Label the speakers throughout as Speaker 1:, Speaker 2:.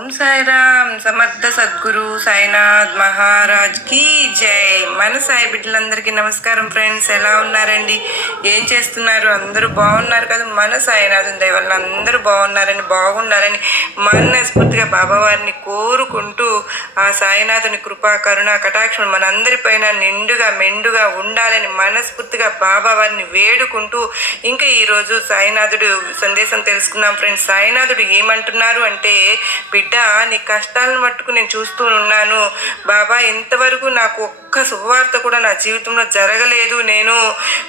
Speaker 1: ఓం సాయిరామ్ సమర్థ సద్గురు సాయినాథ్ మహారాజ్కి జై. మన సాయి బిడ్డలందరికీ నమస్కారం ఫ్రెండ్స్. ఎలా ఉన్నారండి? ఏం చేస్తున్నారు? అందరూ బాగున్నారు కదా? మన సాయినాథం దయ అందరూ బాగున్నారని బాగున్నారని మనస్ఫూర్తిగా బాబావారిని కోరుకుంటూ ఆ సాయినాథుని కృపా కరుణ కటాక్షం మనందరిపైన నిండుగా మెండుగా ఉండాలని మనస్ఫూర్తిగా బాబావారిని వేడుకుంటూ ఇంకా ఈరోజు సాయినాథుడు సందేశం తెలుసుకుందాం ఫ్రెండ్స్. సాయినాథుడు ఏమంటున్నారు అంటే బిడ్డ బిడ్డ నీ కష్టాలను మట్టుకు నేను చూస్తూ ఉన్నాను. బాబా ఇంతవరకు నాకు ఒక్క శుభవార్త కూడా నా జీవితంలో జరగలేదు. నేను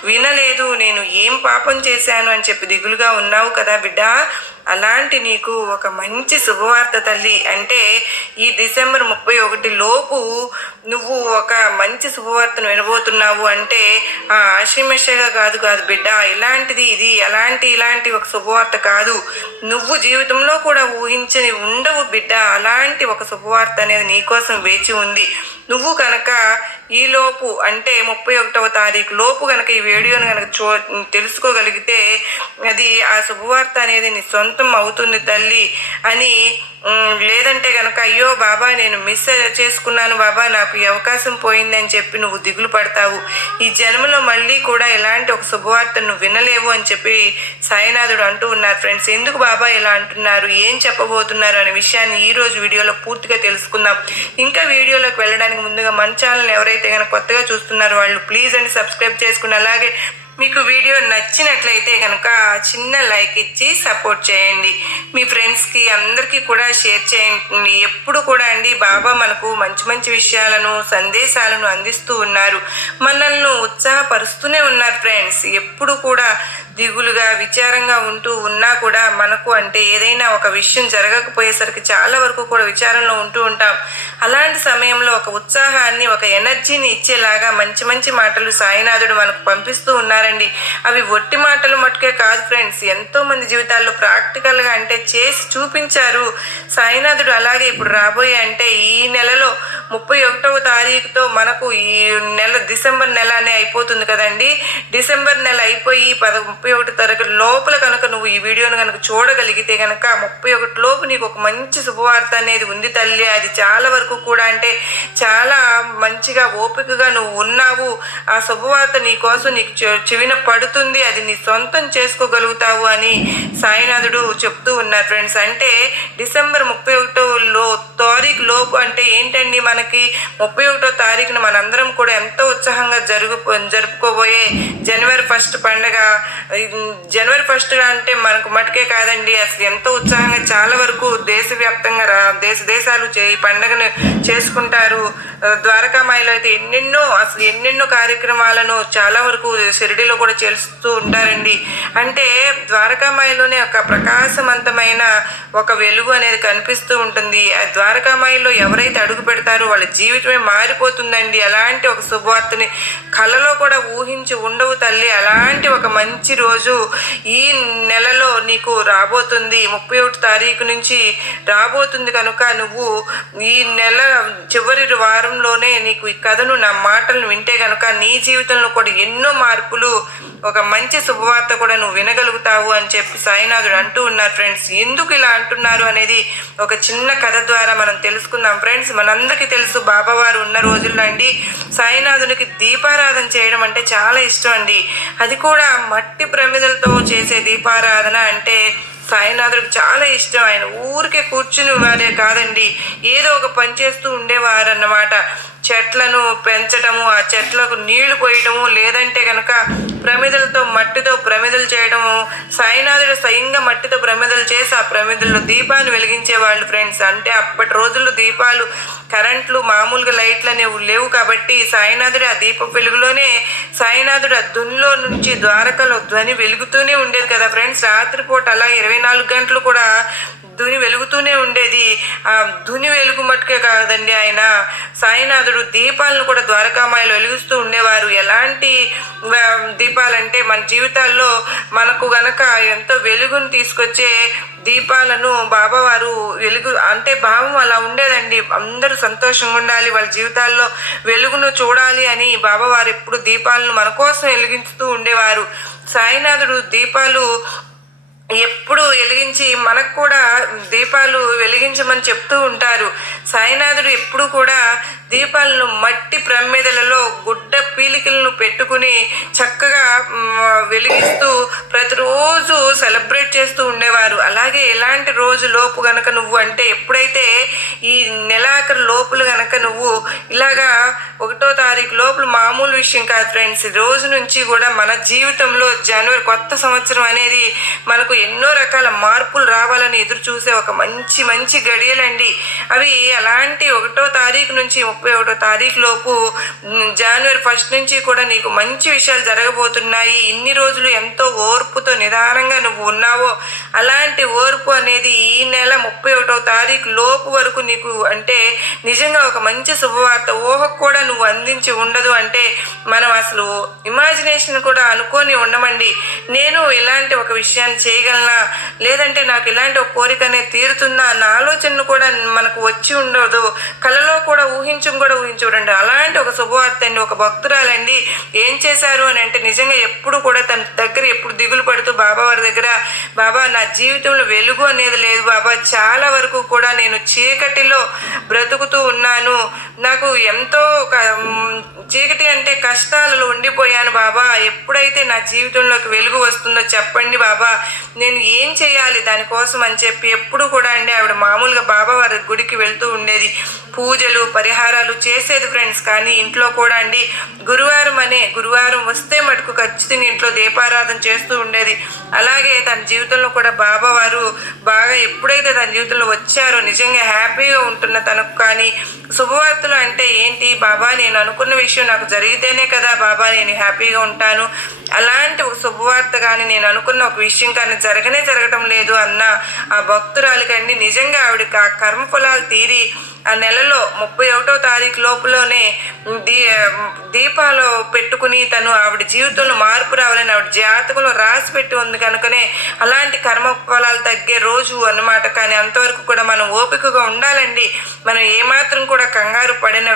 Speaker 1: వినలేదు. నేను ఏం పాపం చేశాను అని చెప్పి దిగులుగా ఉన్నావు కదా బిడ్డ. అలాంటి నీకు ఒక మంచి శుభవార్త తల్లి. అంటే ఈ డిసెంబర్ ముప్పై ఒకటి లోపు నువ్వు ఒక మంచి శుభవార్తను వినబోతున్నావు అంటే ఆ కాదు కాదు బిడ్డ ఇలాంటిది ఇది ఎలాంటి ఇలాంటి ఒక శుభవార్త కాదు. నువ్వు జీవితంలో కూడా ఊహించని ఉండవు బిడ్డ. అలాంటి ఒక శుభవార్త అనేది నీకోసం వేచి ఉంది. నువ్వు కనుక ఈలోపు అంటే ముప్పై ఒకటవ తారీఖు లోపు కనుక ఈ వీడియోని కనుక చూ తెలుసుకోగలిగితే అది ఆ శుభవార్త అనేది నీ సొంతం అవుతుంది తల్లి అని లేదంటే కనుక అయ్యో బాబా నేను మిస్ చేసుకున్నాను బాబా నాకు ఈ అవకాశం పోయిందని చెప్పి నువ్వు దిగులు పడతావు. ఈ జన్మలో మళ్ళీ కూడా ఇలాంటి ఒక శుభవార్త నువ్వు వినలేవు అని చెప్పి సాయినాథుడు అంటూ ఉన్నారు ఫ్రెండ్స్. ఎందుకు బాబా ఇలా అంటున్నారు? ఏం చెప్పబోతున్నారు? అనే విషయాన్ని ఈరోజు వీడియోలో పూర్తిగా తెలుసుకుందాం. ఇంకా వీడియోలోకి వెళ్ళడానికి ముందుగా మన ఛానల్ ఎవరైతే కనుక కొత్తగా చూస్తున్నారో వాళ్ళు ప్లీజ్ అండి సబ్స్క్రైబ్ చేసుకుని అలాగే మీకు వీడియో నచ్చినట్లయితే కనుక చిన్న లైక్ ఇచ్చి సపోర్ట్ చేయండి. మీ ఫ్రెండ్స్కి అందరికీ కూడా షేర్ చేయండి. ఎప్పుడు కూడా అండి బాబా మనకు మంచి మంచి విషయాలను సందేశాలను అందిస్తూ ఉన్నారు. మనల్ని ఉత్సాహపరుస్తూనే ఉన్నారు ఫ్రెండ్స్ ఎప్పుడు కూడా దిగులుగా విచారంగా ఉంటూ ఉన్నా కూడా మనకు అంటే ఏదైనా ఒక విషయం జరగకపోయేసరికి చాలా వరకు కూడా విచారంలో ఉంటూ ఉంటాం. అలాంటి సమయంలో ఒక ఉత్సాహాన్ని ఒక ఎనర్జీని ఇచ్చేలాగా మంచి మంచి మాటలు సాయినాథుడు మనకు పంపిస్తూ ఉన్నారండి. అవి ఒట్టి మాటలు మట్టుకే కాదు ఫ్రెండ్స్. ఎంతో మంది జీవితాల్లో ప్రాక్టికల్గా అంటే చేసి చూపించారు. సాయినాథుడు అలాగే ఇప్పుడు రాబోయే అంటే ఈ నెలలో ముప్పై ఒకటవ తారీఖుతో మనకు ఈ నెల డిసెంబర్ నెల అనే అయిపోతుంది కదండి. డిసెంబర్ నెల అయిపోయి పద ముప్పై ఒకటి తారీఖు లోపల కనుక నువ్వు ఈ వీడియోను కనుక చూడగలిగితే కనుక ముప్పై ఒకటి లోపు నీకు ఒక మంచి శుభవార్త అనేది ఉంది తల్లి. అది చాలా వరకు కూడా అంటే చాలా మంచిగా ఓపికగా నువ్వు ఉన్నావు. ఆ శుభవార్త నీ కోసం నీకు చె- చెవిన పడుతుంది. అది నీ సొంతం చేసుకోగలుగుతావు అని సాయినాథుడు చెప్తూ ఉన్నారు ఫ్రెండ్స్. అంటే డిసెంబర్ ముప్పై ఒకటో లో తారీఖు లోపు అంటే ఏంటండి మనకి? ముప్పై ఒకటో తారీఖున మనందరం కూడా ఎంతో ఉత్సాహంగా జరుగు జరుపుకోబోయే జనవరి ఫస్ట్ పండగ జనవరి ఫస్ట్ అంటే మనకు మటుకే కాదండి అసలు ఎంతో ఉత్సాహంగా చాలా వరకు దేశవ్యాప్తంగా రా దేశ దేశాలు చే పండుగను చేసుకుంటారు. ద్వారకామాయిలో అయితే ఎన్నెన్నో అసలు ఎన్నెన్నో కార్యక్రమాలను చాలా వరకు షిరిడిలో కూడా చేస్తూ ఉంటారండి. అంటే ద్వారకామాయిలోనే ఒక ప్రకాశవంతమైన ఒక వెలుగు అనేది కనిపిస్తూ ఉంటుంది. ఆ ద్వారకామాయిలో ఎవరైతే అడుగు పెడతారో వాళ్ళ జీవితమే మారిపోతుందండి. అలాంటి ఒక శుభవార్తని కళలో కూడా ఊహించి ఉండవు తల్లి. అలాంటి ఒక మంచి రోజు ఈ నెలలో నీకు రాబోతుంది. ముప్పై ఒకటి తారీఖు నుంచి రాబోతుంది కనుక నువ్వు ఈ నెల చివరి వారంలోనే నీకు ఈ కథను నా మాటలను వింటే కనుక నీ జీవితంలో కూడా ఎన్నో మార్పులు ఒక మంచి శుభవార్త కూడా నువ్వు వినగలుగుతావు అని చెప్పి సాయినాథుడు అంటూ ఉన్నారు ఫ్రెండ్స్. ఎందుకు ఇలా అంటున్నారు అనేది ఒక చిన్న కథ ద్వారా మనం తెలుసుకుందాం ఫ్రెండ్స్. మనందరికీ తెలుసు బాబావారు ఉన్న రోజుల్లో అండి సాయినాథునికి దీపారాధన చేయడం అంటే చాలా ఇష్టం అండి. అది కూడా మట్టి ప్రమిదలతో చేసే దీపారాధన అంటే సాయినాథుడికి చాలా ఇష్టం. ఆయన ఊరికే కూర్చుని వారే కాదండి. ఏదో ఒక పని చేస్తూ ఉండేవారన్నమాట. చెట్లను పెంచడము ఆ చెట్లకు నీళ్ళు పోయడము లేదంటే కనుక ప్రమిదలతో మట్టితో ప్రమిదలు చేయడము సాయినాథుడు స్వయంగా మట్టితో ప్రమిదలు చేసి ఆ ప్రమిదల్లో దీపాన్ని వెలిగించేవాళ్ళు ఫ్రెండ్స్. అంటే అప్పటి రోజుల్లో దీపాలు కరెంట్లు మామూలుగా లైట్లు అనేవి లేవు కాబట్టి సాయినాథుడు ఆ దీప వెలుగులోనే సాయినాథుడు ఆ దున్లో నుంచి ద్వారకలో ధ్వని వెలుగుతూనే ఉండేది కదా ఫ్రెండ్స్. రాత్రిపూట అలా ఇరవై నాలుగు గంటలు కూడా ధుని వెలుగుతూనే ఉండేది. ఆ ధుని వెలుగు మట్టుకే కాదండి ఆయన. సాయినాథుడు దీపాలను కూడా ద్వారకామాయలు వెలుగుస్తూ ఉండేవారు. ఎలాంటి దీపాలంటే మన జీవితాల్లో మనకు గనక ఎంతో వెలుగును తీసుకొచ్చే దీపాలను బాబావారు వెలుగు అంటే భావం అలా ఉండేదండి. అందరూ సంతోషంగా ఉండాలి వాళ్ళ జీవితాల్లో వెలుగును చూడాలి అని బాబావారు ఎప్పుడు దీపాలను మన కోసం వెలిగించుతూ ఉండేవారు. సాయినాథుడు దీపాలు ఎప్పుడు వెలిగించి మనకు కూడా దీపాలు వెలిగించమని చెప్తూ ఉంటారు. సాయినాథుడు ఎప్పుడు కూడా దీపాలను మట్టి ప్రమిదలలో గుడ్డ పీలికల పెట్టుకుని చక్కగా వెలిగిస్తూ ప్రతిరోజు సెలబ్రేట్ చేస్తూ ఉండేవారు. అలాగే ఎలాంటి రోజు లోపు గనక నువ్వు అంటే ఎప్పుడైతే ఈ నెలాఖరు లోపులు గనక నువ్వు ఇలాగా ఒకటో తారీఖు లోపల మామూలు విషయం కాదు ఫ్రెండ్స్. రోజు నుంచి కూడా మన జీవితంలో జనవరి కొత్త సంవత్సరం అనేది మనకు ఎన్నో రకాల మార్పులు రావాలని ఎదురు చూసే ఒక మంచి మంచి గడియలండి. అవి అలాంటి ఒకటో తారీఖు నుంచి ముప్పై ఒకటో తారీఖు లోపు జనవరి ఫస్ట్ నుంచి కూడా నీకు మంచి విషయాలు జరగబోతున్నాయి. ఇన్ని రోజులు ఎంతో ఓర్పుతో నిదానంగా నువ్వు ఉన్నావో అలాంటి ఓర్పు అనేది ఈ నెల ముప్పై ఒకటో తారీఖు లోపు వరకు నీకు అంటే నిజంగా ఒక మంచి శుభవార్త ఊహకు కూడా నువ్వు అందించి ఉండదు అంటే మనం అసలు ఇమాజినేషన్ కూడా అనుకొని ఉండమండి. నేను ఇలాంటి ఒక విషయాన్ని చేయగలనా? లేదంటే నాకు ఇలాంటి ఒక కోరిక అనేది తీరుతుందా? అన్న ఆలోచనను కూడా మనకు వచ్చి ఉండదు. కలలో కూడా ఊహించం కూడా ఊహించూడండి అలాంటి ఒక శుభవార్త అండి ఒక భక్తురాలండి ఏం ఏం చేశారు అని అంటే నిజంగా ఎప్పుడు కూడా తన దగ్గర ఎప్పుడు దిగులు పడుతూ బాబా వారి దగ్గర బాబా నా జీవితంలో వెలుగు అనేది లేదు బాబా చాలా వరకు కూడా నేను చీకటిలో బ్రతుకుతూ ఉన్నాను. నాకు ఎంతో ఒక చీకటి అంటే కష్టాలలో ఉండిపోయాను బాబా. ఎప్పుడైతే నా జీవితంలోకి వెలుగు వస్తుందో చెప్పండి బాబా. నేను ఏం చేయాలి దానికోసం అని చెప్పి ఎప్పుడు కూడా అండి ఆవిడ మామూలుగా బాబా వారి గుడికి వెళ్తూ ఉండేది. పూజలు పరిహారాలు చేసేది ఫ్రెండ్స్. కానీ ఇంట్లో కూడా అండి గురువారం అనే గురువారం వస్తే మటుకు ఖచ్చితంగా ఇంట్లో దీపారాధన చేస్తూ ఉండేది. అలాగే తన జీవితంలో కూడా బాబా వారు బాగా ఎప్పుడైతే తన జీవితంలో వచ్చారో నిజంగా హ్యాపీగా ఉంటున్న తనకు కానీ శుభవార్తలు అంటే ఏంటి బాబా? నేను అనుకున్న విషయం నాకు జరిగితేనే కదా బాబా నేను హ్యాపీగా ఉంటాను. అలాంటి శుభవార్త కానీ నేను అనుకున్న ఒక విషయం కానీ జరగనే జరగటం లేదు అన్న ఆ భక్తురాలికండి. నిజంగా ఆవిడకి ఆ కర్మఫలాలు తీరి ఆ నెలలో ముప్పై ఒకటో తారీఖు లోపులోనే దీ దీపాలు పెట్టుకుని తను ఆవిడ జీవితంలో మార్పు రావాలని ఆవిడ జాతకంలో రాసి పెట్టి ఉంది కనుకనే అలాంటి కర్మ ఫలాలు తగ్గే రోజు అన్నమాట. కానీ అంతవరకు కూడా మనం ఓపికగా ఉండాలండి. మనం ఏమాత్రం కూడా కంగారు పడిన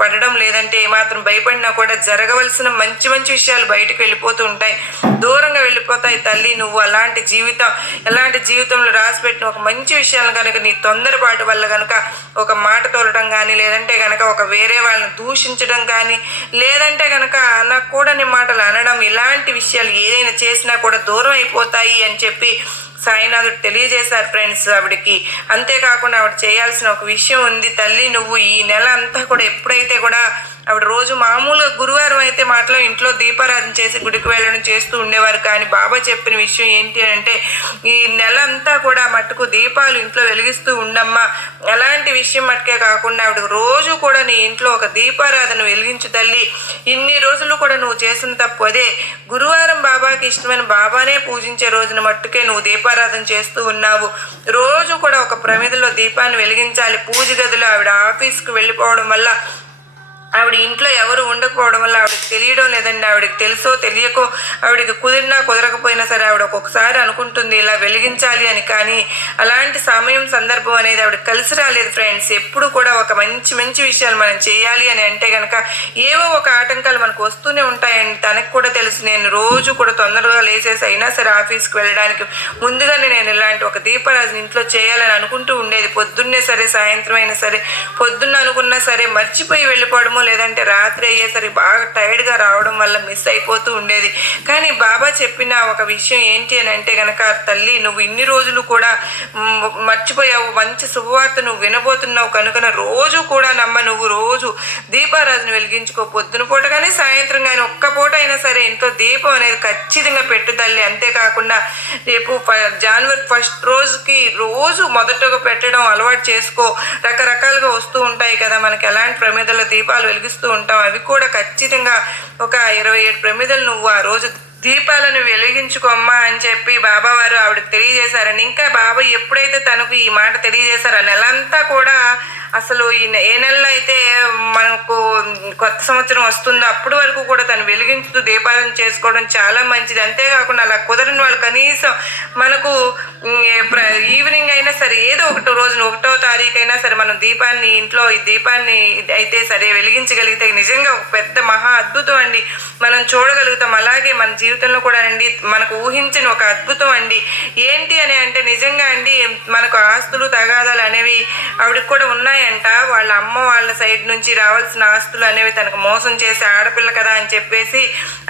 Speaker 1: పడడం లేదంటే ఏమాత్రం భయపడినా కూడా జరగవలసిన మంచి మంచి విషయాలు బయటకు వెళ్ళిపోతూ ఉంటాయి దూరంగా వెళ్ళిపోతాయి తల్లి నువ్వు అలాంటి జీవితం ఎలాంటి జీవితంలో రాసిపెట్టిన ఒక మంచి విషయాలను కనుక నీ తొందరపాటు వల్ల కనుక ఒక మాట తోలడం కానీ లేదంటే కనుక ఒక వేరే వాళ్ళని దూషించడం కానీ లేదంటే కనుక నాకు కూడా నీ మాటలు అనడం ఇలాంటి విషయాలు ఏదైనా చేసినా కూడా దూరం అయిపోతాయి అని చెప్పి సాయినాథుడు తెలియజేశారు ఫ్రెండ్స్ ఆవిడకి. అంతేకాకుండా ఆవిడ చేయాల్సిన ఒక విషయం ఉంది తల్లి నువ్వు ఈ నెల అంతా కూడా ఎప్పుడైతే కూడా ఆవిడ రోజు మామూలుగా గురువారం అయితే మాటలో ఇంట్లో దీపారాధన చేసి గుడికి వెళ్ళడం చేస్తూ ఉండేవారు. కానీ బాబా చెప్పిన విషయం ఏంటి అంటే ఈ నెల అంతా కూడా మట్టుకు దీపాలు ఇంట్లో వెలిగిస్తూ ఉండమ్మా. అలాంటి విషయం మట్టుకే కాకుండా ఆవిడ రోజు కూడా నీ ఇంట్లో ఒక దీపారాధన వెలిగించు తల్లి. ఇన్ని రోజులు కూడా నువ్వు చేసిన తప్పు అదే. గురువారం బాబాకి ఇష్టమైన బాబానే పూజించే రోజున మట్టుకే నువ్వు దీపారాధన చేస్తూ ఉన్నావు. రోజు కూడా ఒక ప్రమిదిలో దీపాన్ని వెలిగించాలి. పూజ గదిలో ఆవిడ ఆఫీస్కి వెళ్ళిపోవడం వల్ల ఆవిడ ఇంట్లో ఎవరు ఉండకపోవడం వల్ల ఆవిడకి తెలియడం లేదండి. ఆవిడకి తెలుసో తెలియకో ఆవిడకి కుదిరినా కుదరకపోయినా సరే ఆవిడ ఒక్కొక్కసారి అనుకుంటుంది ఇలా వెలిగించాలి అని. కానీ అలాంటి సమయం సందర్భం అనేది ఆవిడ కలిసి రాలేదు ఫ్రెండ్స్. ఎప్పుడు కూడా ఒక మంచి మంచి విషయాలు మనం చేయాలి అని అంటే కనుక ఏవో ఒక ఆటంకాలు మనకు వస్తూనే ఉంటాయండి. తనకు కూడా తెలుసు. నేను రోజు కూడా తొందరగా లేచేసి అయినా సరే ఆఫీస్కి వెళ్ళడానికి ముందుగానే నేను ఇలాంటి ఒక దీపరాజుని ఇంట్లో చేయాలని అనుకుంటూ ఉండేది. పొద్దున్నే సరే సాయంత్రం అయినా సరే పొద్దున్న అనుకున్నా సరే మర్చిపోయి వెళ్ళిపోవడము లేదంటే రాత్రి అయ్యేసరికి బాగా టైర్డ్గా రావడం వల్ల మిస్ అయిపోతూ ఉండేది. కానీ బాబా చెప్పిన ఒక విషయం ఏంటి అని అంటే గనక తల్లి నువ్వు ఇన్ని రోజులు కూడా మర్చిపోయావు. మంచి శుభవార్త నువ్వు వినబోతున్నావు కనుక రోజు కూడా నమ్మ నువ్వు రోజు దీపారాధన వెలిగించుకో. పొద్దున పూట కానీ సాయంత్రం కానీ ఒక్క పూట అయినా సరే ఇంట్లో దీపం అనేది ఖచ్చితంగా పెట్టు తల్లి. అంతేకాకుండా రేపు జనవరి ఫస్ట్ రోజుకి రోజు మొదటగా పెట్టడం అలవాటు చేసుకో. రకరకాలుగా వస్తూ ఉంటాయి కదా మనకి. ఎలాంటి ప్రమేదలో దీపాలు వెలిగిస్తూ ఉంటాం అవి కూడా ఖచ్చితంగా ఒక ఇరవై ఏడు ప్రమిదలు నువ్వు ఆ రోజు దీపాలను వెలిగించుకోమ్మా అని చెప్పి బాబావారు ఆవిడకి తెలియజేశారని. ఇంకా బాబా ఎప్పుడైతే తనకు ఈ మాట తెలియజేశారో నెలంతా కూడా అసలు ఈ నె- ఏ నెలలో అయితే మనకు కొత్త సంవత్సరం వస్తుందో అప్పటి వరకు కూడా తను వెలిగించుతూ దీపాలను చేసుకోవడం చాలా మంచిది. అంతేకాకుండా అలా కుదరని వాళ్ళు కనీసం మనకు ప్ర- ఈవినింగ్ అయినా సరే ఏదో ఒకటో రోజున ఒకటో తారీఖు అయినా సరే మనం దీపాన్ని ఇంట్లో ఈ దీపాన్ని అయితే సరే వెలిగించగలిగితే నిజంగా ఒక పెద్ద మహా అద్భుతం అండి. మనం చూడగలుగుతాం. అలాగే మన జీవితంలో కూడా అండి మనకు ఊహించిన ఒక అద్భుతం అండి. ఏంటి అని అంటే నిజంగా అండి మనకు ఆస్తులు తగాదాలు అనేవి ఆవిడకి కూడా ఉన్నాయి? ఉన్నాయంట వాళ్ళ అమ్మ వాళ్ళ సైడ్ నుంచి రావాల్సిన ఆస్తులు అనేవి తనకు మోసం చేసి ఆడపిల్ల కదా అని చెప్పేసి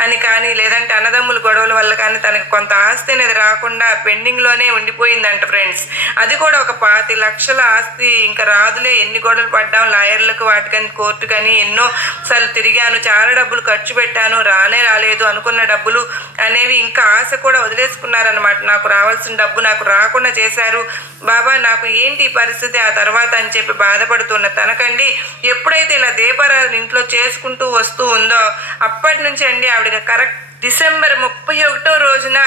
Speaker 1: అని కానీ లేదంటే అన్నదమ్ముల గొడవల వల్ల కానీ తనకు కొంత ఆస్తి అనేది రాకుండా పెండింగ్లోనే ఉండిపోయిందంట ఫ్రెండ్స్ అది కూడా ఒక పాతి లక్షల ఆస్తి ఇంకా రాదులే ఎన్ని గొడవలు పడ్డాం లాయర్లకు వాటికని కోర్టు కానీ ఎన్నో సార్లు తిరిగాను చాలా డబ్బులు ఖర్చు పెట్టాను రానే రాలేదు అనుకున్న డబ్బులు అనేవి ఇంకా ఆశ కూడా వదిలేసుకున్నారనమాట నాకు రావాల్సిన డబ్బు నాకు రాకుండా చేశారు. బాబా నాకు ఏంటి ఈ పరిస్థితి? ఆ తర్వాత అని చెప్పి బాధ బాధపడుతున్న తనకండి. ఎప్పుడైతే ఇలా దీపారాధన ఇంట్లో చేసుకుంటూ వస్తూ ఉందో అప్పటి నుంచి అండి ఆవిడ కరెక్ట్ డిసెంబర్ ముప్పై ఒకటో రోజున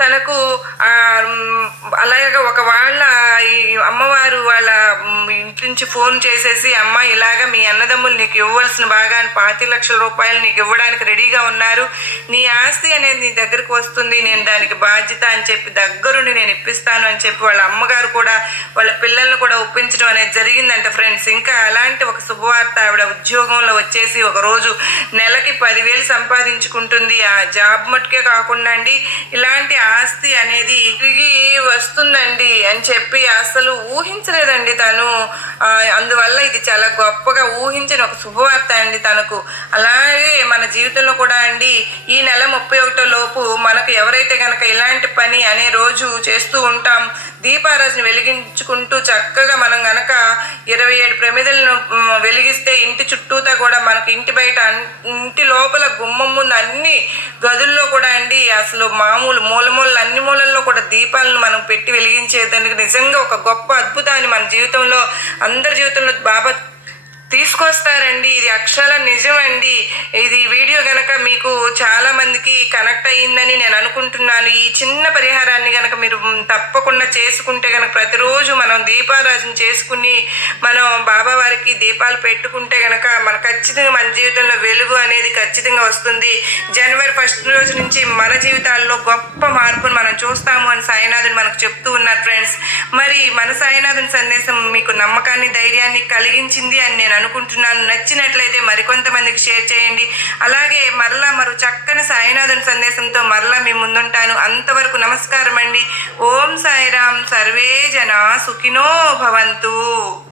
Speaker 1: తనకు అలాగే ఒక వాళ్ళ ఈ అమ్మవారు వాళ్ళ ఇంటి నుంచి ఫోన్ చేసేసి అమ్మ ఇలాగ మీ అన్నదమ్ములు నీకు ఇవ్వవలసిన భాగాన్ని పాతి లక్షల రూపాయలు నీకు ఇవ్వడానికి రెడీగా ఉన్నారు. నీ ఆస్తి అనేది నీ దగ్గరకు వస్తుంది. నేను దానికి బాధ్యత అని చెప్పి దగ్గరుండి నేను ఇప్పిస్తాను అని చెప్పి వాళ్ళ అమ్మగారు కూడా వాళ్ళ పిల్లల్ని కూడా ఒప్పించడం అనేది జరిగిందంట ఫ్రెండ్స్. ఇంకా అలాంటి ఒక శుభవార్త ఆవిడ ఉద్యోగంలో వచ్చేసి ఒక రోజు నెలకి పదివేలు సంపాదించుకుంటుంది. ఆ జాబ్ మట్టుకే కాకుండా అండి ఇలాంటి ఆస్తి అనేది తిరిగి వస్తుందండి అని చెప్పి అసలు ఊహించలేదండి తను. అందువల్ల ఇది చాలా గొప్పగా ఊహించిన ఒక శుభవార్త అండి తనకు. అలాగే మన జీవితంలో కూడా అండి ఈ నెల ముప్పై ఒకటో లోపు మనకు ఎవరైతే కనుక ఇలాంటి పని అనే రోజు చేస్తూ ఉంటాం దీపారాజుని వెలిగించుకుంటూ చక్కగా మనం గనక ఇరవై ఏడు ప్రమిదలను వెలిగిస్తే ఇంటి చుట్టూతా కూడా మనకి ఇంటి బయట ఇంటి లోపల గుమ్మం ముందు అన్ని గదుల్లో కూడా అండి అసలు మామూలు మూల మూలలు అన్ని మూలల్లో కూడా దీపాలను మనం పెట్టి వెలిగించేదానికి నిజంగా ఒక గొప్ప అద్భుతాన్ని మన జీవితంలో అందరి జీవితంలో బాబా తీసుకొస్తారండి. ఇది అక్షరాల నిజమండి. ఇది వీడియో గనక మీకు చాలా మందికి కనెక్ట్ అయ్యిందని నేను అనుకుంటున్నాను. ఈ చిన్న పరిహారాన్ని గనక మీరు తప్పకుండా చేసుకుంటే గనక ప్రతిరోజు మనం దీపారాజన చేసుకుని మనం బాబావారికి దీపాలు పెట్టుకుంటే గనక మన ఖచ్చితంగా మన జీవితంలో వెలుగు అనేది ఖచ్చితంగా వస్తుంది. జనవరి ఫస్ట్ రోజు నుంచి మన జీవితాల్లో గొప్ప మార్పును మనం చూస్తాము అని సాయినాథుడు మనకు చెప్తూ ఉన్నారు ఫ్రెండ్స్ మరి మన సాయినాథుని సందేశం మీకు నమ్మకాన్ని ధైర్యాన్ని కలిగించింది అని నేను అనుకుంటున్నాను. నచ్చినట్లయితే మరికొంతమందికి షేర్ చేయండి. అలాగే మరలా మరో చక్కని సాయినాథుని సందేశంతో మరలా మీ ముందుంటాను. అంతవరకు నమస్కారం అండి ఓం సాయిరామ్. సర్వే జన సుఖినో భవంతు.